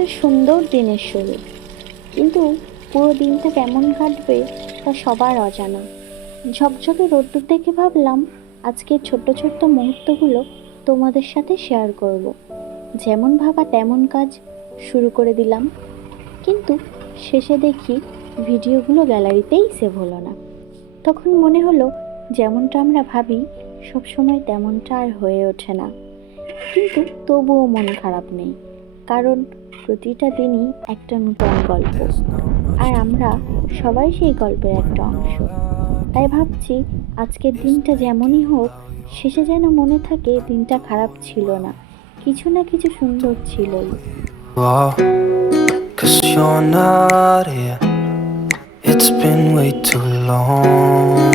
একটা সুন্দর দিনের শুরু, কিন্তু পুরো দিনটা কেমন কাটবে তা সবার অজানা। ঝকঝকে রোদ্দুর দেখে ভাবলাম আজকের ছোট্ট ছোট্ট মুহূর্তগুলো তোমাদের সাথে শেয়ার করব। যেমন ভাবা তেমন কাজ শুরু করে দিলাম, কিন্তু শেষে দেখি ভিডিওগুলো গ্যালারিতেই সেভ হলো না। তখন মনে হলো যেমনটা আমরা ভাবি সবসময় তেমনটা আর হয়ে ওঠে না। কিন্তু তবুও মন খারাপ নেই, কারণ প্রতিটা দিনই একটা নতুন গল্প, আর আমরা সবাই সেই গল্পের একটা অংশ। তাই ভাবছি আজকের দিনটা যেমনই হোক, শেষে যেন মনে থাকে দিনটা খারাপ ছিল না, কিছু না কিছু সুন্দর ছিলই। Oh, 'cause you're not here. It's been way too long.